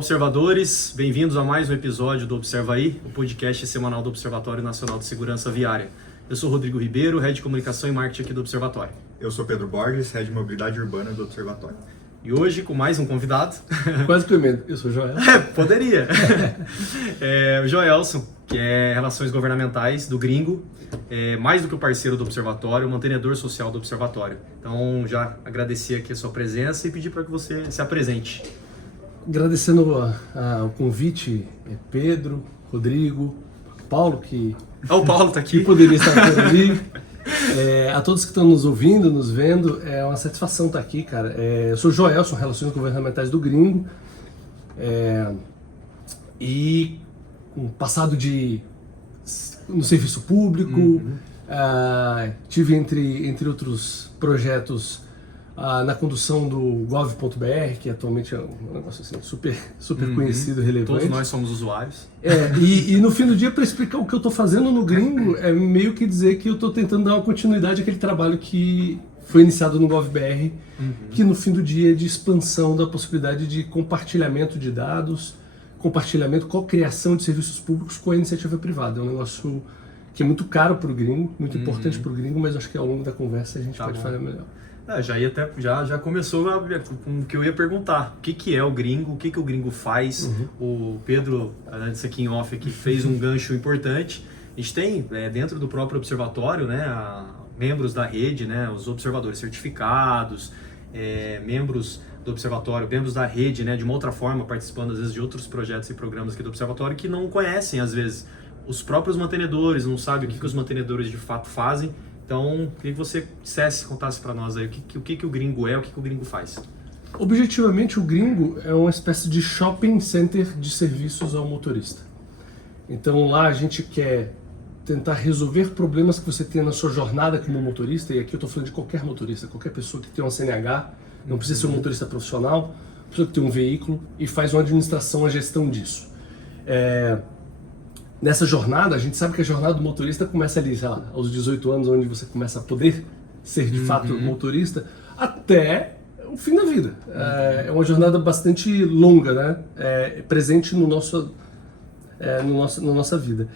observadores, bem-vindos a mais um episódio do Observa Aí, o podcast semanal do Observatório Nacional de Segurança Viária. Eu sou Rodrigo Ribeiro, Head de Comunicação e Marketing aqui do Observatório. Eu sou Pedro Borges, Head de Mobilidade Urbana do Observatório. E hoje, com mais um convidado... Quase que eu emendo. Eu sou o Joel. Poderia. O Joelson, que é Relações Governamentais do Gringo, mais do que o parceiro do Observatório, o mantenedor social do Observatório. Então, já agradeci aqui a sua presença e pedir para que você se apresente. Agradecendo o convite, Pedro, Rodrigo, Paulo, que... O Paulo está aqui. Que poderia estar por ali. A todos que estão nos ouvindo, nos vendo, é uma satisfação estar aqui, cara. Eu sou Joel, sou Relações Governamentais do Gringo. E um passado no serviço público, tive entre outros projetos na condução do gov.br, que atualmente é um negócio assim, super conhecido, relevante. Todos nós somos usuários. E no fim do dia, para explicar o que eu estou fazendo no Gringo, é meio que dizer que eu estou tentando dar uma continuidade àquele trabalho que foi iniciado no gov.br, que no fim do dia é de expansão da possibilidade de compartilhamento de dados, compartilhamento, co-criação de serviços públicos com a iniciativa privada. É um negócio que é muito caro para o Gringo, muito importante para o Gringo, mas acho que ao longo da conversa a gente pode falar melhor. Já começou com o que eu ia perguntar. O que é o Gringo? O que o Gringo faz? O Pedro, antes aqui em off, aqui, fez um gancho importante. A gente tem, dentro do próprio observatório, membros da rede, os observadores certificados, membros do observatório, membros da rede, de uma outra forma, participando às vezes de outros projetos e programas aqui do observatório, que não conhecem, às vezes, os próprios mantenedores, não sabem o que os mantenedores de fato fazem. Então, queria que você contasse para nós aí o que o Gringo é, o que o Gringo faz. Objetivamente, o Gringo é uma espécie de shopping center de serviços ao motorista. Então, lá a gente quer tentar resolver problemas que você tem na sua jornada como motorista, e aqui eu estou falando de qualquer motorista, qualquer pessoa que tem uma CNH, não precisa ser um motorista profissional, pessoa que tem um veículo e faz uma administração, uma gestão disso. Nessa jornada, a gente sabe que a jornada do motorista começa ali, sei lá, aos 18 anos, onde você começa a poder ser de fato motorista, até o fim da vida. É uma jornada bastante longa, presente na nossa vida.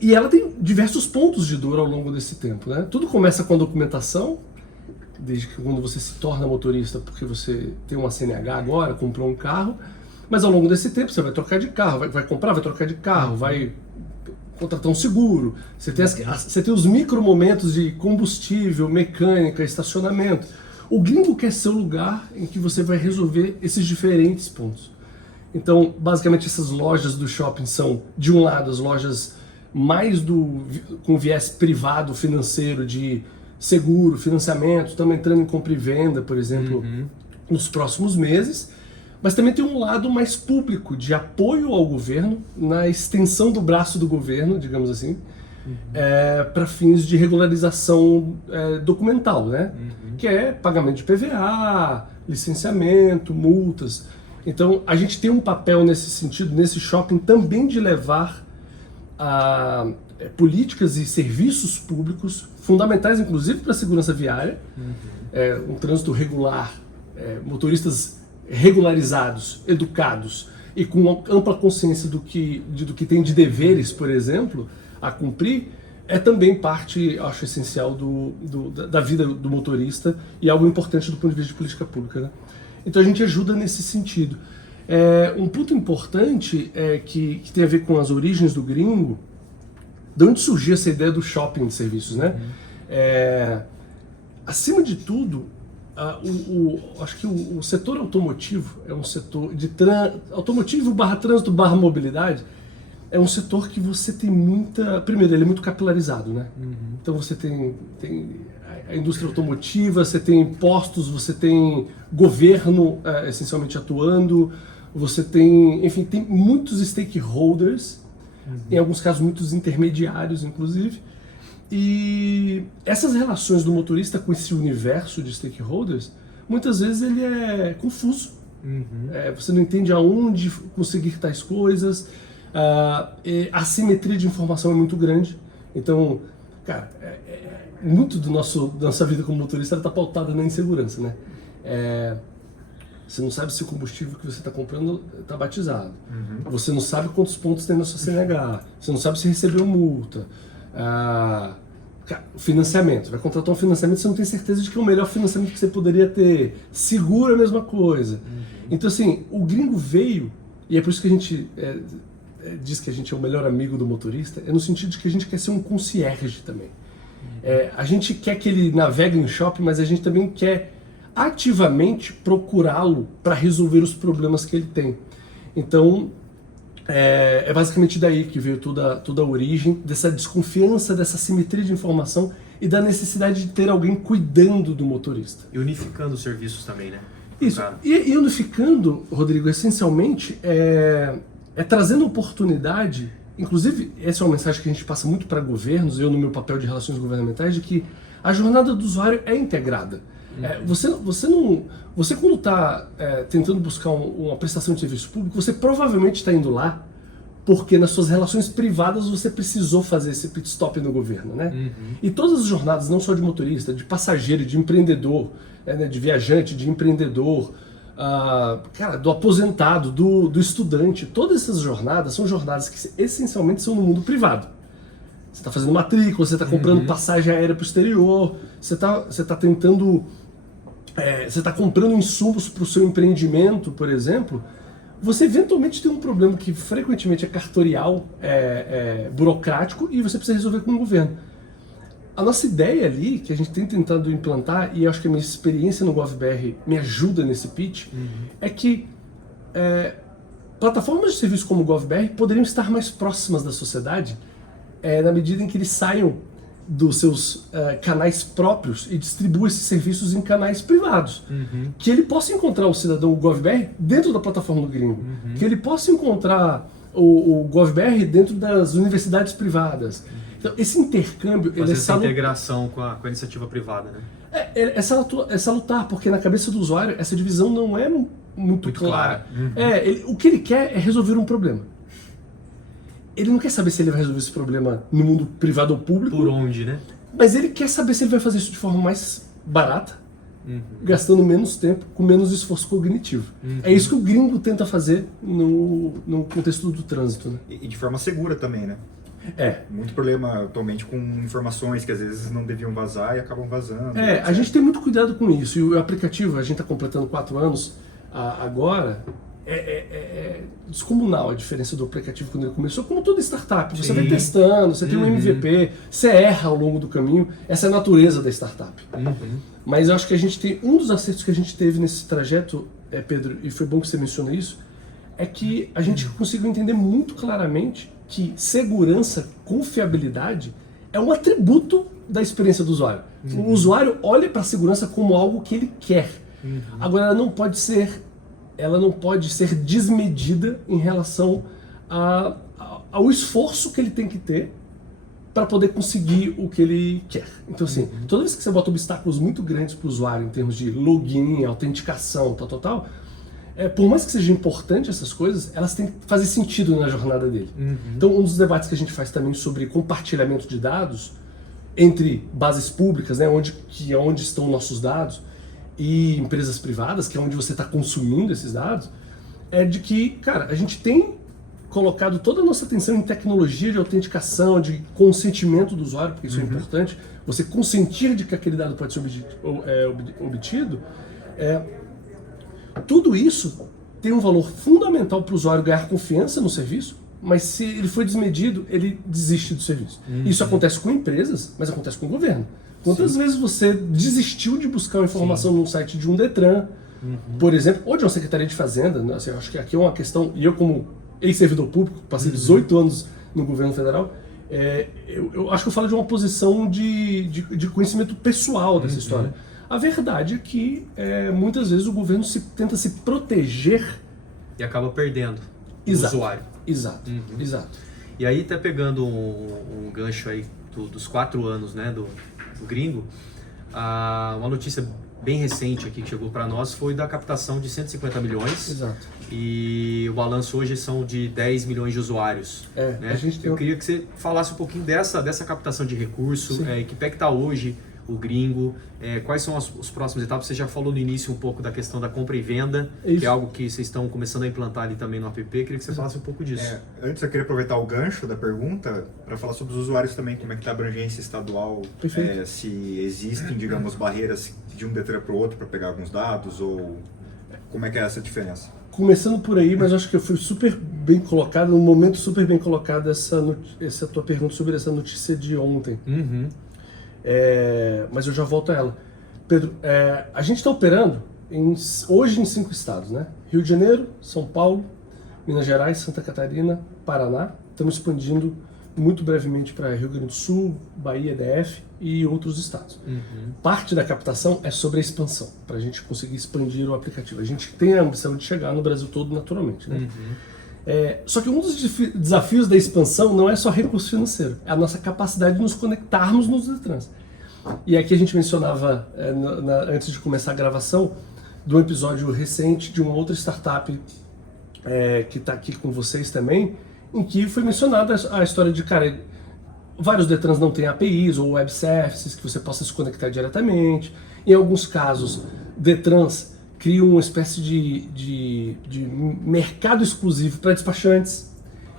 E ela tem diversos pontos de dor ao longo desse tempo. Tudo começa com a documentação, desde que quando você se torna motorista, porque você tem uma CNH agora, comprou um carro, mas ao longo desse tempo você vai trocar de carro, vai comprar, vai trocar de carro, vai contratar um seguro, você tem os micro momentos de combustível, mecânica, estacionamento. O Gringo quer ser o lugar em que você vai resolver esses diferentes pontos. Então, basicamente, essas lojas do shopping são, de um lado, as lojas mais com viés privado, financeiro, de seguro, financiamento, estamos entrando em compra e venda, por exemplo, nos próximos meses. Mas também tem um lado mais público, de apoio ao governo, na extensão do braço do governo, digamos assim, para fins de regularização documental, que é pagamento de PVA, licenciamento, multas. Então, a gente tem um papel nesse sentido, nesse shopping, também de levar políticas e serviços públicos, fundamentais inclusive para a segurança viária, um trânsito regular, motoristas regularizados, educados e com ampla consciência do que tem de deveres, por exemplo, a cumprir, é também parte, acho, essencial da vida do motorista e algo importante do ponto de vista de política pública. Então a gente ajuda nesse sentido. Um ponto importante que tem a ver com as origens do Gringo, de onde surgiu essa ideia do shopping de serviços, acima de tudo, acho que o setor automotivo é um setor de automotivo / trânsito / mobilidade, é um setor que você tem primeiro, ele é muito capilarizado, Então você tem a indústria automotiva, você tem postos, você tem governo essencialmente atuando, você tem, enfim, tem muitos stakeholders, em alguns casos muitos intermediários, inclusive. E essas relações do motorista com esse universo de stakeholders, muitas vezes ele é confuso. Você não entende aonde conseguir tais coisas, a assimetria de informação é muito grande. Então, cara, muito da nossa vida como motorista está pautada na insegurança, Você não sabe se o combustível que você está comprando está batizado. Você não sabe quantos pontos tem na sua CNH. Você não sabe se recebeu multa. Financiamento. Vai contratar um financiamento, você não tem certeza de que é o melhor financiamento que você poderia ter. Seguro é a mesma coisa. Então, assim, o gringo veio, e é por isso que a gente diz que a gente é o melhor amigo do motorista, é no sentido de que a gente quer ser um concierge também. A gente quer que ele navegue no shopping, mas a gente também quer ativamente procurá-lo para resolver os problemas que ele tem. Então, é basicamente daí que veio toda a origem dessa desconfiança, dessa simetria de informação e da necessidade de ter alguém cuidando do motorista. E unificando os serviços também, né? Isso. E unificando, Rodrigo, essencialmente, trazendo oportunidade, inclusive essa é uma mensagem que a gente passa muito para governos, eu no meu papel de relações governamentais, de que a jornada do usuário é integrada. Você quando está tentando buscar uma prestação de serviço público, você provavelmente está indo lá porque nas suas relações privadas você precisou fazer esse pit stop no governo, né? E todas as jornadas, não só de motorista, de passageiro, de empreendedor, de viajante, de empreendedor, do aposentado, do estudante, todas essas jornadas são jornadas que essencialmente são no mundo privado. Você está fazendo matrícula, você está comprando passagem aérea para o exterior, você está tentando... você está comprando insumos para o seu empreendimento, por exemplo, você eventualmente tem um problema que frequentemente é cartorial, burocrático, e você precisa resolver com o governo. A nossa ideia ali, que a gente tem tentado implantar, e acho que a minha experiência no GovBR me ajuda nesse pitch, é que plataformas de serviço como o GovBR poderiam estar mais próximas da sociedade na medida em que eles saiam dos seus canais próprios e distribuam esses serviços em canais privados. Que ele possa encontrar o cidadão GovBR dentro da plataforma do gringo. Que ele possa encontrar o GovBR dentro das universidades privadas. Então, esse intercâmbio... Fazer essa integração com a iniciativa privada, né? É salutar, porque na cabeça do usuário essa divisão não é muito clara. O que ele quer é resolver um problema. Ele não quer saber se ele vai resolver esse problema no mundo privado ou público. Por onde, né? Mas ele quer saber se ele vai fazer isso de forma mais barata, gastando menos tempo, com menos esforço cognitivo. É isso que o gringo tenta fazer no contexto do trânsito, né? E de forma segura também, né? Muito problema atualmente com informações que às vezes não deviam vazar e acabam vazando. A gente tem muito cuidado com isso. E o aplicativo, a gente está completando 4 anos agora. É descomunal a diferença do aplicativo quando ele começou, como toda startup. Você vai testando, você tem um MVP, você erra ao longo do caminho. Essa é a natureza da startup. Mas eu acho que a gente tem um dos acertos que a gente teve nesse trajeto, Pedro, e foi bom que você mencionou isso, é que a gente conseguiu entender muito claramente que segurança, confiabilidade é um atributo da experiência do usuário. O usuário olha para a segurança como algo que ele quer. Agora, ela não pode ser desmedida em relação ao esforço que ele tem que ter para poder conseguir o que ele quer. Então, assim, toda vez que você bota obstáculos muito grandes para o usuário em termos de login, autenticação, tal, por mais que seja importante essas coisas, elas têm que fazer sentido na jornada dele. Então, um dos debates que a gente faz também sobre compartilhamento de dados entre bases públicas, né, que é onde estão nossos dados, e empresas privadas, que é onde você está consumindo esses dados, é de que, cara, a gente tem colocado toda a nossa atenção em tecnologia de autenticação, de consentimento do usuário, porque isso é importante, você consentir de que aquele dado pode ser obtido. Tudo isso tem um valor fundamental para o usuário ganhar confiança no serviço, mas se ele for desmedido, ele desiste do serviço. Isso acontece com empresas, mas acontece com o governo. Quantas vezes você desistiu de buscar uma informação num site de um Detran, por exemplo, ou de uma Secretaria de Fazenda? Né? Assim, eu acho que aqui é uma questão, e eu como ex-servidor público, passei 18 anos no governo federal, eu acho que eu falo de uma posição de conhecimento pessoal dessa história. A verdade é que muitas vezes o governo tenta se proteger e acaba perdendo o usuário. Exato. E aí, até pegando um gancho aí dos 4 anos, né, do gringo, uma notícia bem recente aqui que chegou para nós foi da captação de 150 milhões. Exato. E o balanço hoje são de 10 milhões de usuários. Né? Eu queria que você falasse um pouquinho dessa captação de recurso, que pé que está hoje, o gringo? Quais são as próximas etapas? Você já falou no início um pouco da questão da compra e venda, que é algo que vocês estão começando a implantar ali também no app. Queria que você falasse um pouco disso. Antes eu queria aproveitar o gancho da pergunta para falar sobre os usuários também, como é que está a abrangência estadual, se existem, digamos, barreiras de um Detran para o outro para pegar alguns dados, ou como é que é essa diferença? Começando por aí, mas acho que eu fui super bem colocado, num momento super bem colocado essa tua pergunta sobre essa notícia de ontem. Uhum. Mas eu já volto a ela. Pedro, a gente está operando hoje em 5 estados, né? Rio de Janeiro, São Paulo, Minas Gerais, Santa Catarina, Paraná. Estamos expandindo muito brevemente para Rio Grande do Sul, Bahia, DF e outros estados. Uhum. Parte da captação é sobre a expansão, para a gente conseguir expandir o aplicativo. A gente tem a ambição de chegar no Brasil todo naturalmente, né? Uhum. Só que um dos desafios da expansão não é só recurso financeiro, é a nossa capacidade de nos conectarmos nos Detrans. E aqui a gente mencionava, antes de começar a gravação, de um episódio recente de uma outra startup que está aqui com vocês também, em que foi mencionada a história de, cara, vários Detrans não têm APIs ou web services que você possa se conectar diretamente. Em alguns casos, Detrans criam uma espécie de mercado exclusivo para despachantes,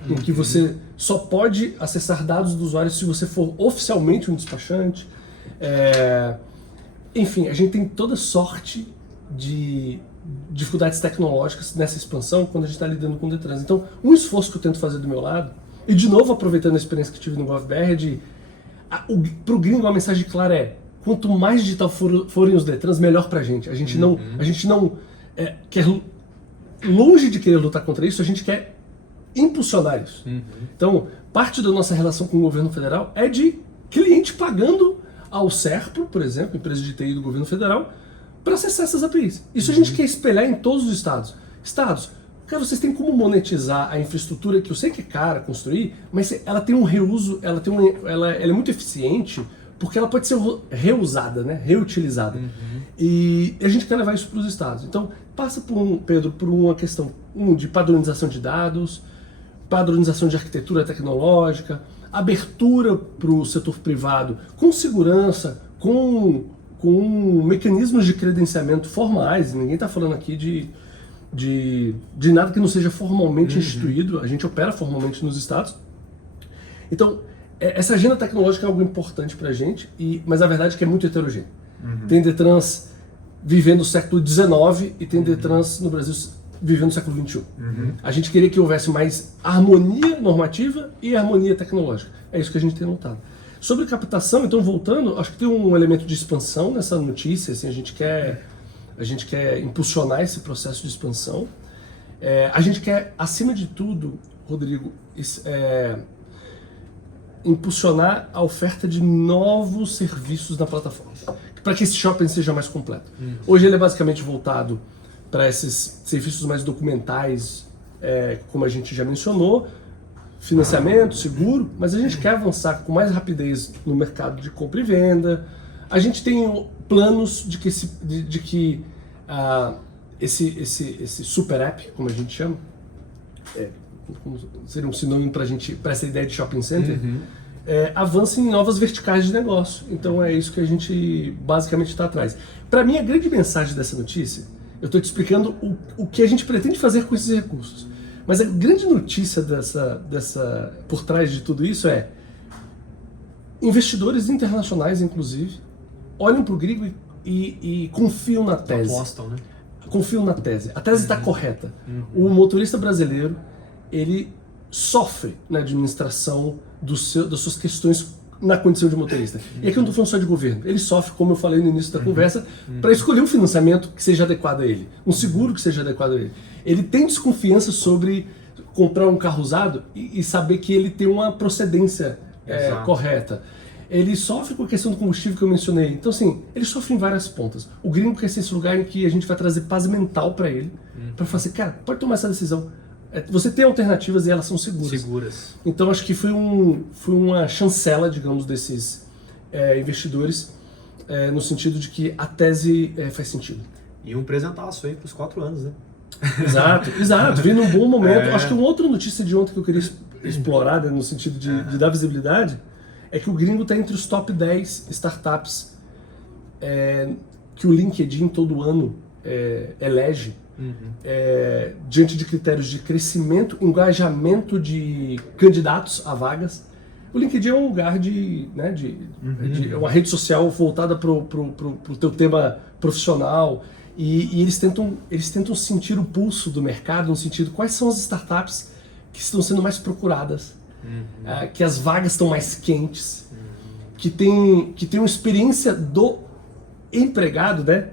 em que você só pode acessar dados do usuário se você for oficialmente um despachante. Enfim, a gente tem toda sorte de dificuldades tecnológicas nessa expansão quando a gente está lidando com Detrans. Então, um esforço que eu tento fazer do meu lado, e de novo aproveitando a experiência que tive no GovBR, para o gringo a mensagem clara é: quanto mais digital forem os Detrans, melhor para a gente. A gente não quer, longe de querer lutar contra isso, a gente quer impulsionar isso. Então, parte da nossa relação com o governo federal é de cliente pagando ao SERPRO, por exemplo, empresa de TI do governo federal, para acessar essas APIs. Isso a gente quer espelhar em todos os estados. Cara, vocês têm como monetizar a infraestrutura que eu sei que é cara construir, mas ela tem um reuso, ela é muito eficiente porque ela pode ser reusada, né? Reutilizada. E a gente quer levar isso para os estados. Então, passa Pedro, por uma questão de padronização de dados, padronização de arquitetura tecnológica, abertura para o setor privado com segurança, com mecanismos de credenciamento formais. Ninguém está falando aqui de nada que não seja formalmente instituído. A gente opera formalmente nos estados. Então, essa agenda tecnológica é algo importante para a gente, mas a verdade é que é muito heterogêneo. Tem Detrans vivendo o século XIX e tem Detrans no Brasil vivendo o século XXI. A gente queria que houvesse mais harmonia normativa e harmonia tecnológica. É isso que a gente tem notado. Sobre captação, então voltando, acho que tem um elemento de expansão nessa notícia. Assim, a gente quer impulsionar esse processo de expansão. A gente quer, acima de tudo, Rodrigo, impulsionar a oferta de novos serviços na plataforma, para que esse shopping seja mais completo. Hoje ele é basicamente voltado para esses serviços mais documentais, como a gente já mencionou, financiamento, seguro, mas a gente quer avançar com mais rapidez no mercado de compra e venda. A gente tem planos de que esse super app, como a gente chama, seria um sinônimo para essa ideia de shopping center, avance em novas verticais de negócio. Então é isso que a gente basicamente está atrás. Para mim, a grande mensagem dessa notícia, eu estou te explicando o que a gente pretende fazer com esses recursos. Mas a grande notícia por trás de tudo isso é: investidores internacionais, inclusive, olham para o gringo e confiam na tese. Apostam, né? Confiam na tese. A tese está correta. O motorista brasileiro, ele sofre na administração das suas questões na condição de motorista. E aqui eu não estou falando só de governo. Ele sofre, como eu falei no início da conversa, para escolher um financiamento que seja adequado a ele, um seguro que seja adequado a ele. Ele tem desconfiança sobre comprar um carro usado e saber que ele tem uma procedência correta. Ele sofre com a questão do combustível que eu mencionei. Então, assim, ele sofre em várias pontas. O gringo quer ser esse lugar em que a gente vai trazer paz mental para ele, para falar assim: cara, pode tomar essa decisão. Você tem alternativas e elas são seguras. Então, acho que foi uma chancela, digamos, desses investidores, no sentido de que a tese faz sentido. E um presentaço aí para os 4 anos, né? Exato. Vem num bom momento. Acho que uma outra notícia de ontem que eu queria explorar, né, no sentido de dar visibilidade, é que o gringo está entre os top 10 startups que o LinkedIn todo ano elege diante de critérios de crescimento, engajamento de candidatos a vagas. O LinkedIn é um lugar de uma rede social voltada para o teu tema profissional e eles tentam sentir o pulso do mercado no sentido quais são as startups que estão sendo mais procuradas, que as vagas estão mais quentes, que tem uma experiência do empregado, né,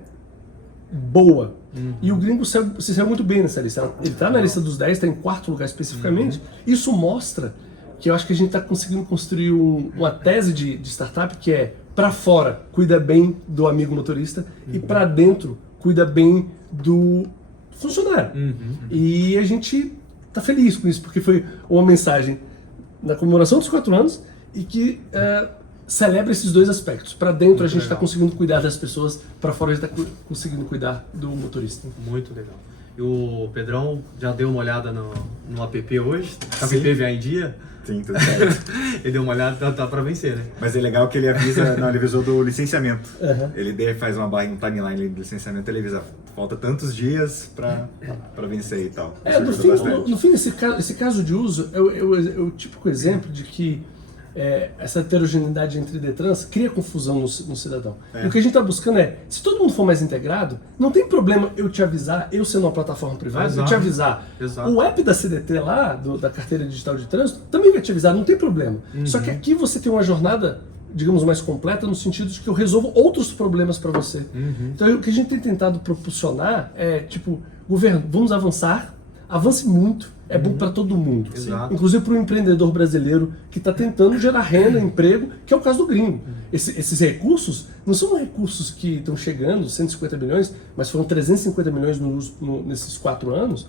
boa. E o gringo se saiu muito bem nessa lista. Ele está na lista dos 10, está em 4º lugar especificamente. Isso mostra que eu acho que a gente está conseguindo construir uma tese de startup que é para fora, cuida bem do amigo motorista e para dentro, cuida bem do funcionário. E a gente está feliz com isso, porque foi uma mensagem na comemoração dos 4 anos e que celebra esses 2 aspectos. Para dentro muito a gente está conseguindo cuidar das pessoas, para fora a gente está conseguindo cuidar do motorista. Muito legal. E o Pedrão já deu uma olhada no app hoje? O app vier em dia? Sim, tudo certo. Ele deu uma olhada, tá para vencer, né? Mas é legal que ele avisa, ele avisou do licenciamento. Ele faz uma barra, um timeline do licenciamento, ele avisa, falta tantos dias para vencer e tal. No fim, esse caso de uso é o típico exemplo de que essa heterogeneidade entre Detrans cria confusão no cidadão. E o que a gente está buscando se todo mundo for mais integrado, não tem problema eu te avisar, eu sendo uma plataforma privada, eu te avisar. Exato. O app da CDT lá, da Carteira Digital de Trânsito, também vai te avisar, não tem problema. Só que aqui você tem uma jornada, digamos, mais completa, no sentido de que eu resolvo outros problemas para você. Então o que a gente tem tentado proporcionar é, governo, vamos avançar, avance muito, é bom para todo mundo. Inclusive para o empreendedor brasileiro que está tentando gerar renda, emprego, que é o caso do gringo. Esses recursos não são recursos que estão chegando, 150 milhões, mas foram 350 milhões nesses 4 anos.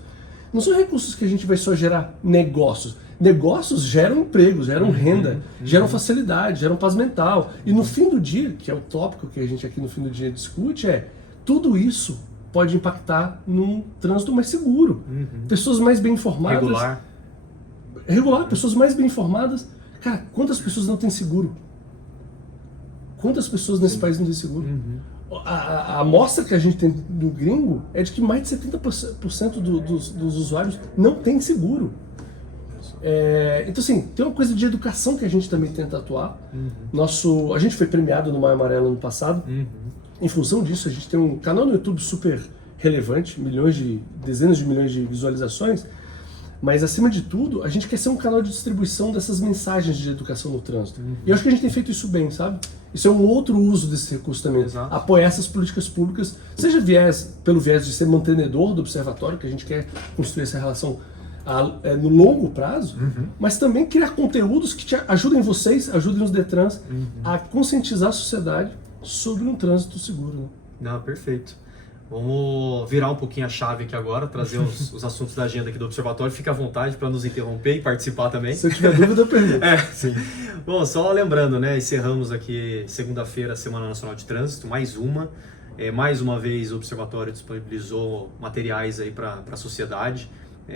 Não são recursos que a gente vai só gerar negócios. Negócios geram emprego, geram renda, geram facilidade, geram paz mental. E no fim do dia, que é o tópico que a gente aqui no fim do dia discute, tudo isso pode impactar num trânsito mais seguro. Pessoas mais bem informadas. Regular, pessoas mais bem informadas. Cara, quantas pessoas não têm seguro? Quantas pessoas nesse país não têm seguro? A amostra que a gente tem do gringo é de que mais de 70% dos usuários não têm seguro. Então, assim, tem uma coisa de educação que a gente também tenta atuar. A gente foi premiado no Maio Amarelo ano passado. Em função disso, a gente tem um canal no YouTube super relevante, dezenas de milhões de visualizações, mas acima de tudo, a gente quer ser um canal de distribuição dessas mensagens de educação no trânsito. E eu acho que a gente tem feito isso bem, sabe? Isso é um outro uso desse recurso também. Apoiar essas políticas públicas, seja pelo viés de ser mantenedor do observatório, que a gente quer construir essa relação no longo prazo, mas também criar conteúdos que ajudem vocês, ajudem os Detrans a conscientizar a sociedade sobre um trânsito seguro. Né? Não, perfeito. Vamos virar um pouquinho a chave aqui agora, trazer os assuntos da agenda aqui do Observatório. Fica à vontade para nos interromper e participar também. Se eu tiver dúvida, eu pergunto. Sim. Bom, só lembrando, né, encerramos aqui segunda-feira a Semana Nacional de Trânsito, mais uma vez o Observatório disponibilizou materiais aí para a sociedade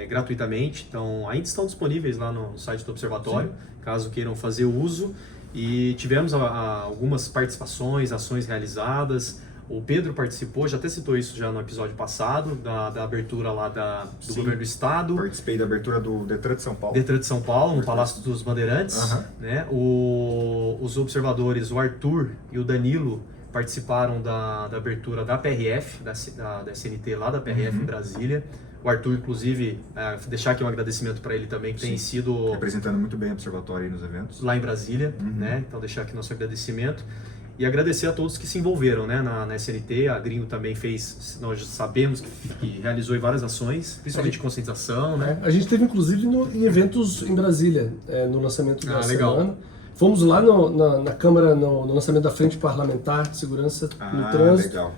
gratuitamente. Então, ainda estão disponíveis lá no site do Observatório, caso queiram fazer uso. E tivemos algumas participações, ações realizadas. O Pedro participou, já até citou isso já no episódio passado, da abertura lá do Governo do Estado. Participei da abertura do Detran de São Paulo. Detran de São Paulo, no Palácio dos Bandeirantes. Né? Os observadores, o Arthur e o Danilo, participaram da abertura da PRF, da SNT lá da PRF em Brasília. O Arthur, inclusive, deixar aqui um agradecimento para ele também, que tem sido... representando muito bem o Observatório aí nos eventos. Lá em Brasília, né? Então deixar aqui nosso agradecimento. E agradecer a todos que se envolveram, né, na SNT. A Gringo também fez, nós sabemos que realizou várias ações, principalmente conscientização, né? A gente teve, inclusive, em eventos em Brasília, no lançamento da semana. Fomos lá na Câmara, no lançamento da Frente Parlamentar de Segurança no Trânsito. Legal.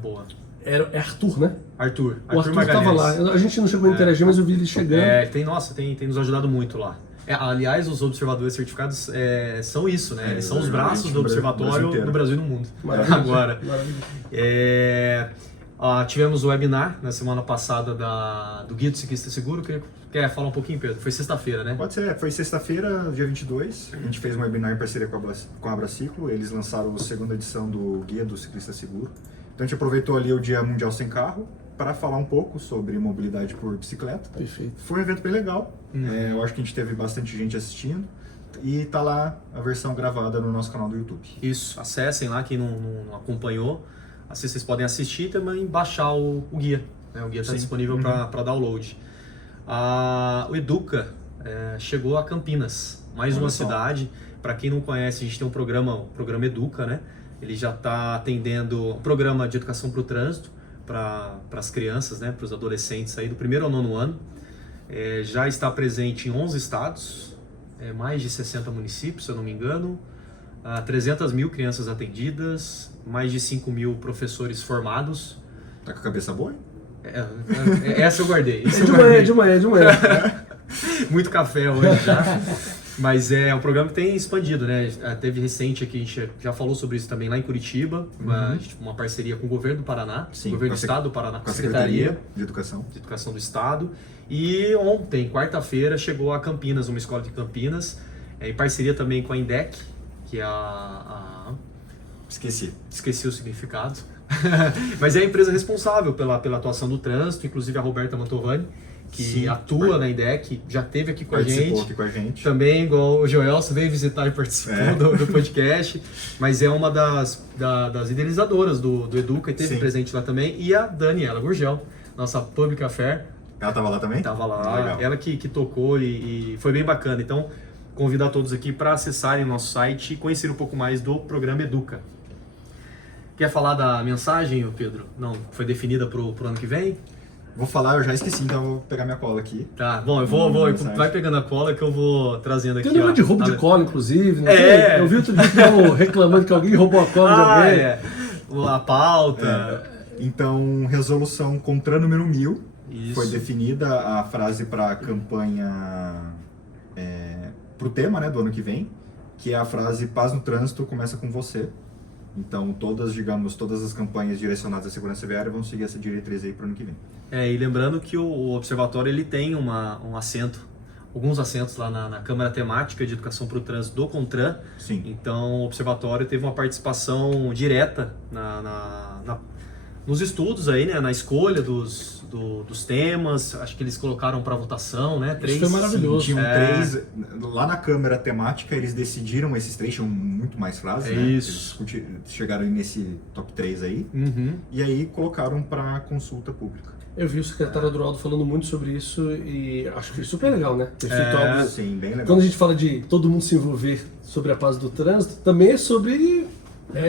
Boa. É Arthur, né? Arthur O Arthur estava lá. A gente não chegou a interagir, mas eu vi ele chegando. Tem nos ajudado muito lá. Aliás, os observadores certificados são isso, né? Eles são os braços do observatório no Brasil e no mundo. Maravilha. Agora. Tivemos o webinar na semana passada do Guia do Ciclista Seguro. Queria Quer falar um pouquinho, Pedro? Foi sexta-feira, né? Pode ser, foi sexta-feira, dia 22, a gente fez um webinar em parceria com a Abraciclo, eles lançaram a segunda edição do Guia do Ciclista Seguro. Então a gente aproveitou ali o Dia Mundial Sem Carro para falar um pouco sobre mobilidade por bicicleta. Perfeito. Foi um evento bem legal, eu acho que a gente teve bastante gente assistindo e tá lá a versão gravada no nosso canal do YouTube. Isso, acessem lá, quem não acompanhou, assim vocês podem assistir e também baixar o guia, né? O guia está disponível para download. O Educa chegou a Campinas, mais uma cidade. Para quem não conhece, a gente tem o programa Educa, né? Ele já está atendendo um programa de educação para o trânsito, para as crianças, né? Para os adolescentes aí do 1º ao 9º ano. Já está presente em 11 estados, mais de 60 municípios, se eu não me engano, 300 mil crianças atendidas, mais de 5 mil professores formados. Tá com a cabeça boa, hein? Essa eu guardei. De manhã. Muito café hoje já. Mas é um programa que tem expandido, né? Teve recente aqui, a gente já falou sobre isso também lá em Curitiba, uma parceria com o governo do Paraná, Sim, governo do estado do Paraná, com a Secretaria de Educação do Estado. E ontem, quarta-feira, chegou a Campinas, uma escola de Campinas, em parceria também com a INDEC, que é Esqueci o significado. Mas é a empresa responsável pela atuação do trânsito, inclusive a Roberta Mantovani, que atua na INDEC, já esteve aqui com a gente. Aqui com a gente. Também, igual o Joelson, veio visitar e participou do podcast, mas é uma das idealizadoras do Educa e teve presente lá também. E a Daniela Gurgel, nossa Public Affair. Ela estava lá também? Estava lá, ela que tocou e foi bem bacana. Então, convidar todos aqui para acessarem o nosso site e conhecer um pouco mais do programa Educa. Quer falar da mensagem, Pedro? Não, foi definida pro ano que vem? Vou falar, eu já esqueci, então eu vou pegar minha cola aqui. Tá, bom, vai pegando a cola que eu vou trazendo aqui. Tem um negócio de roubo de cola, inclusive, não tem? Eu vi outro dia reclamando que alguém roubou a cola de alguém. A pauta. Então, resolução contra número 1000. Isso. Foi definida a frase para a campanha, para o tema, né, do ano que vem, que é a frase "Paz no trânsito começa com você". Então, todas as campanhas direcionadas à segurança viária vão seguir essa diretriz aí para o ano que vem. E lembrando que o observatório ele tem alguns assentos lá na Câmara Temática de Educação para o Trânsito do CONTRAN. Sim. Então, o observatório teve uma participação direta nos estudos aí, né, na escolha dos temas. Acho que eles colocaram para votação, né? 3. Isso foi maravilhoso. Tinham 3. Lá na Câmara Temática, eles decidiram esses 3, tinham muito mais frases, né? Isso. Eles chegaram nesse top 3 aí. E aí colocaram para consulta pública. Eu vi o secretário Adroaldo falando muito sobre isso e acho que é super legal, né? Ter feito algo. Sim, bem legal. Quando a gente fala de todo mundo se envolver sobre a paz do trânsito, também é sobre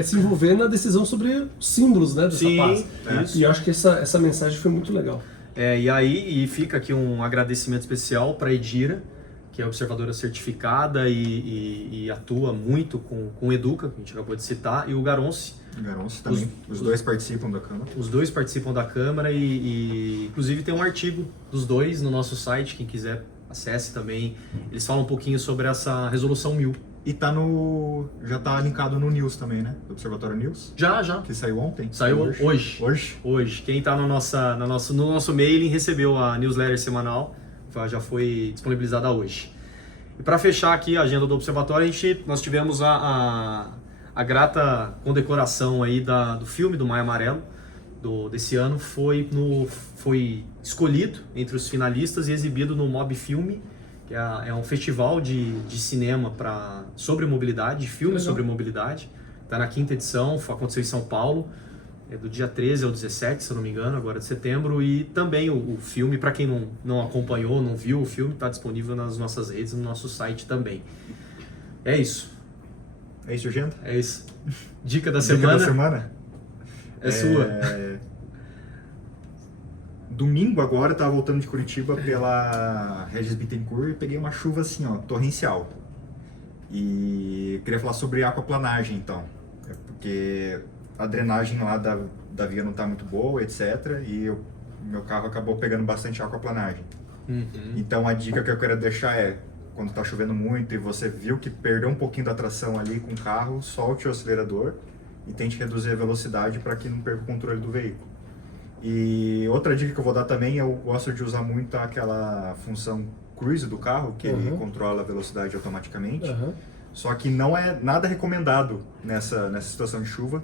se envolver na decisão sobre os símbolos, né, dessa paz. Isso. E eu acho que essa mensagem foi muito legal. E fica aqui um agradecimento especial para a Edira, que é observadora certificada e atua muito com o Educa, que a gente acabou de citar, e o Garonce. Também. Os dois participam da Câmara. Os dois participam da Câmara e inclusive tem um artigo dos dois no nosso site, quem quiser acesse também. Eles falam um pouquinho sobre essa resolução 1000. E já tá linkado no News também, né? Do Observatório News. Já. Que saiu ontem. Saiu hoje. Quem tá no nosso mailing recebeu a newsletter semanal, já foi disponibilizada hoje. E para fechar aqui a agenda do Observatório, nós tivemos a grata condecoração aí do filme do Maio Amarelo desse ano, foi escolhido entre os finalistas e exibido no Mob Filme, que é um festival de cinema sobre mobilidade, de filmes sobre mobilidade. Está na 5ª edição, aconteceu em São Paulo, do dia 13 ao 17, se eu não me engano, agora de setembro. E também o filme, para quem não acompanhou, não viu o filme, está disponível nas nossas redes, no nosso site também. É isso. É isso, gente? É isso. Dica da semana? É sua. Domingo agora eu tava voltando de Curitiba pela Regis Bittencourt e peguei uma chuva assim, torrencial. E eu queria falar sobre aquaplanagem, então. Porque a drenagem lá da via não tá muito boa, etc. E meu carro acabou pegando bastante aquaplanagem. Então a dica que eu quero deixar é, quando tá chovendo muito e você viu que perdeu um pouquinho da tração ali com o carro, solte o acelerador e tente reduzir a velocidade para que não perca o controle do veículo. E outra dica que eu vou dar também, eu gosto de usar muito aquela função cruise do carro, que ele controla a velocidade automaticamente. Só que não é nada recomendado nessa situação de chuva,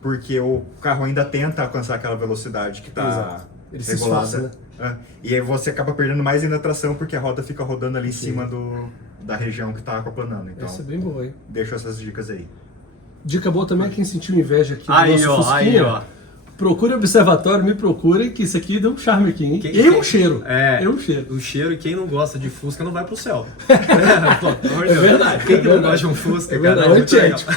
porque o carro ainda tenta alcançar aquela velocidade que está regulada. E aí você acaba perdendo mais ainda a tração, porque a roda fica rodando ali em cima da região que está aquaplanando. Então, essa é bem boa, hein? Deixo essas dicas aí. Dica boa também é quem sentiu inveja aqui do Aí, nosso ó, Fusquinha. aí, ó. Procure o observatório, me procure, que isso aqui deu um charme aqui, hein? E um cheiro. É, um cheiro. O cheiro, e quem não gosta de Fusca não vai pro céu. É verdade. Quem que não gosta de um Fusca, É cara? verdade, Muito legal. antiético.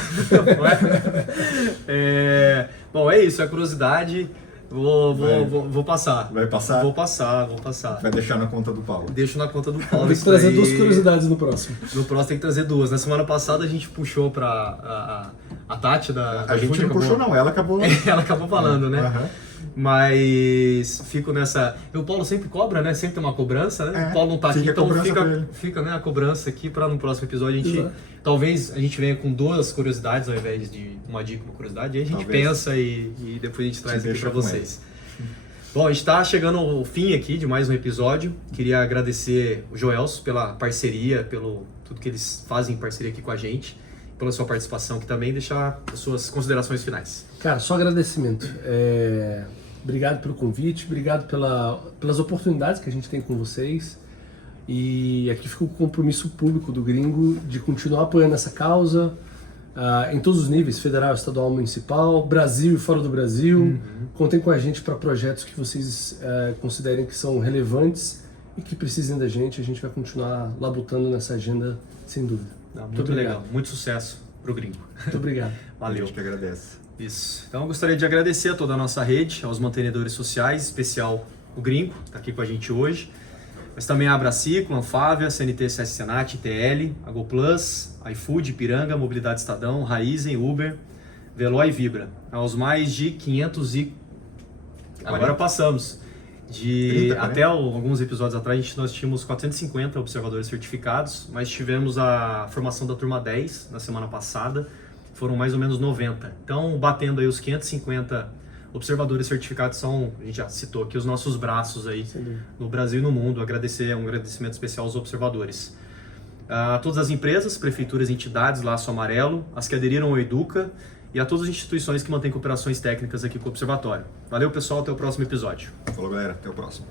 Bom, é isso, é curiosidade. Vou passar. Vai passar? Vou passar. Vai deixar na conta do Paulo. Deixo na conta do Paulo. Tem que trazer 2 curiosidades no próximo. No próximo tem que trazer 2. Na semana passada a gente puxou pra a Tati da A gente não puxou não, ela acabou... Ela acabou falando, né? Aham. Mas fico nessa... O Paulo sempre cobra, né? Sempre tem uma cobrança, né? O Paulo não tá aqui, então fica né, a cobrança aqui para no próximo episódio a gente... Talvez a gente venha com 2 curiosidades ao invés de uma dica e uma curiosidade. Aí a gente pensa e depois a gente traz aqui para vocês. Bom, a gente está chegando ao fim aqui de mais um episódio. Queria agradecer o Joelso pela parceria, pelo tudo que eles fazem em parceria aqui com a gente, pela sua participação aqui também, deixar as suas considerações finais. Cara, só agradecimento. Obrigado pelo convite, obrigado pelas oportunidades que a gente tem com vocês. E aqui fica o compromisso público do Gringo de continuar apoiando essa causa em todos os níveis, federal, estadual, municipal, Brasil e fora do Brasil. Contem com a gente para projetos que vocês considerem que são relevantes e que precisem da gente. A gente vai continuar labutando nessa agenda, sem dúvida. Muito legal, muito sucesso pro Gringo. Muito obrigado. Valeu. A gente que agradece. Isso. Então eu gostaria de agradecer a toda a nossa rede, aos mantenedores sociais, em especial o Gringo, que está aqui com a gente hoje, mas também a Abraciclo, Anfávia, CNT, CS Senat, ITL, a GoPlus, iFood, Ipiranga, Mobilidade Estadão, Raizen, Uber, Veloy e Vibra. Aos mais de 500 e... Agora passamos. 30, até alguns episódios atrás nós tínhamos 450 observadores certificados, mas tivemos a formação da turma 10 na semana passada, foram mais ou menos 90. Então, batendo aí os 550 observadores certificados são, a gente já citou aqui, os nossos braços aí no Brasil e no mundo. Um agradecimento especial aos observadores. A todas as empresas, prefeituras e entidades, Laço Amarelo, as que aderiram ao Educa e a todas as instituições que mantêm cooperações técnicas aqui com o Observatório. Valeu, pessoal, até o próximo episódio. Falou, galera, até o próximo.